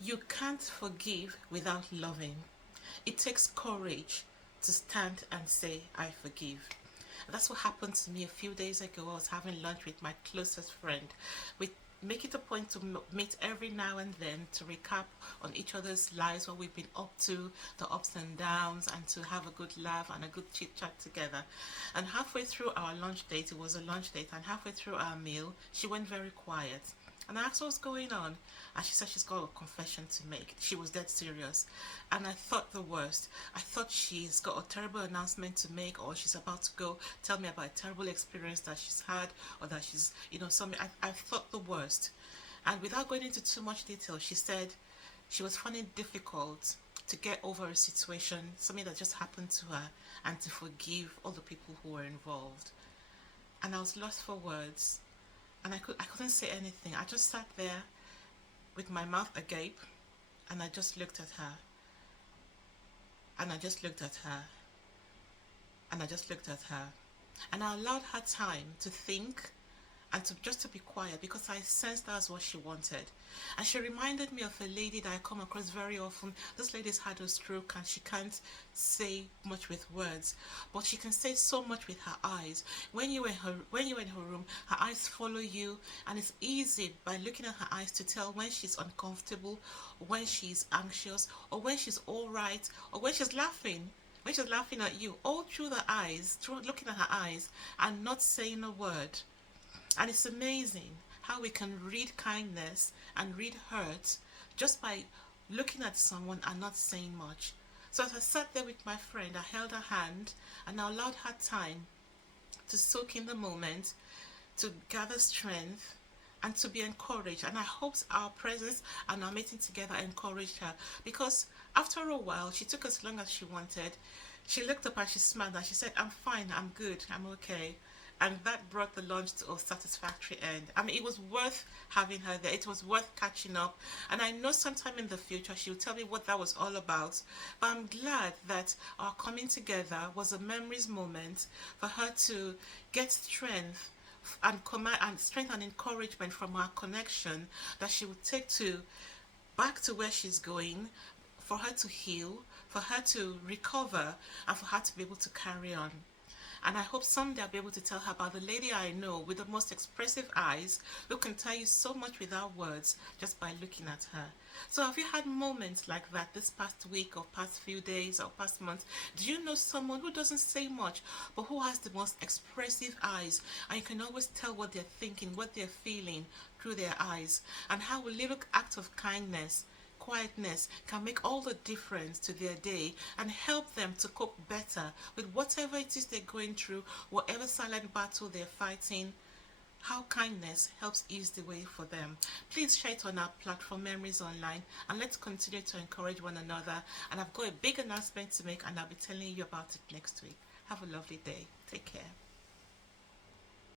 You can't forgive without loving. It takes courage to stand and say, I forgive. That's what happened to me a few days ago. I was having lunch with my closest friend. We make it a point to meet every now and then to recap on each other's lives, what we've been up to, the ups and downs, and to have a good laugh and a good chit chat together. And halfway through our lunch date, it was a lunch date, and halfway through our meal, she went very quiet. And I asked what's going on, and she said she's got a confession to make. She was dead serious, and I thought the worst. I thought she's got a terrible announcement to make, or she's about to go tell me about a terrible experience that she's had, or that she's, something. I thought the worst. And without going into too much detail, she said she was finding it difficult to get over a situation, something that just happened to her, and to forgive all the people who were involved. And I was lost for words, and I couldn't say anything. I just sat there with my mouth agape, and I just looked at her, and I just looked at her, and I just looked at her, and I allowed her time to think and to be quiet, because I sensed that's what she wanted. And she reminded me of a lady that I come across very often. This lady's had a stroke and she can't say much with words, but she can say so much with her eyes. When you're in her room, her eyes follow you, and it's easy by looking at her eyes to tell when she's uncomfortable, or when she's anxious, or when she's all right, or when she's laughing. When she's laughing at you, all through the eyes, through looking at her eyes and not saying a word. And it's amazing how we can read kindness and read hurt just by looking at someone and not saying much. So as I sat there with my friend, I held her hand and I allowed her time to soak in the moment, to gather strength, and to be encouraged. And I hope our presence and our meeting together encouraged her, because after a while, she took as long as she wanted. She looked up and she smiled and she said, I'm fine, I'm good, I'm okay. And that brought the lunch to a satisfactory end. I mean, it was worth having her there. It was worth catching up. And I know sometime in the future she'll tell me what that was all about. But I'm glad that our coming together was a Memriz moment for her to get strength and strength and encouragement from our connection that she would take to back to where she's going, for her to heal, for her to recover, and for her to be able to carry on. And I hope someday I'll be able to tell her about the lady I know with the most expressive eyes, who can tell you so much without words just by looking at her. So have you had moments like that this past week or past few days or past months? Do you know someone who doesn't say much but who has the most expressive eyes, and you can always tell what they're thinking, what they're feeling through their eyes, and how a little act of kindness, quietness can make all the difference to their day and help them to cope better with whatever it is they're going through, whatever silent battle they're fighting? How kindness helps ease the way for them. Please share it on our platform Memriz Online, and let's continue to encourage one another. And I've got a big announcement to make, and I'll be telling you about it next week. Have a lovely day. Take care.